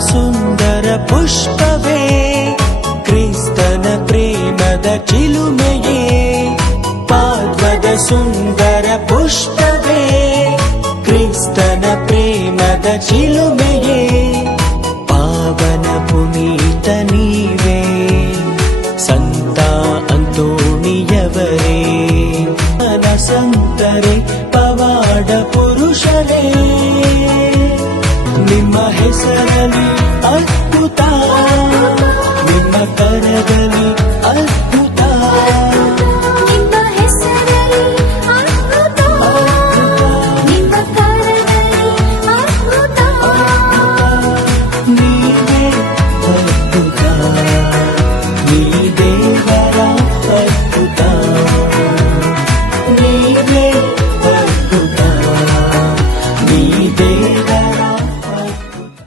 ಸುಂದರ ಪುಷ್ಪವೇ ಕ್ರಿಸ್ತನ ಪ್ರೇಮದ ಚಿಲುಮೆಯೇ ಪಾದ್ವದ ಸುಂದರ ಪುಷ್ಪವೇ ಕ್ರಿಸ್ತನ ಪ್ರೇಮದ ಚಿಲುಮೆಯೇ ಪಾವನ ಪುನೀತ ನೀವೇ ಸಂತ ಅಂತೋಣಿಯವರೇ ಸಂತರೇ ಪವಾಡ ಪುರುಷರೇ ನಿಮ್ಮ ಹೆಸರಲ್ಲಿ ಅದ್ಭುತ ನಿಮ್ಮ ಕರದಲ್ಲಿ ಅದ್ಭುತ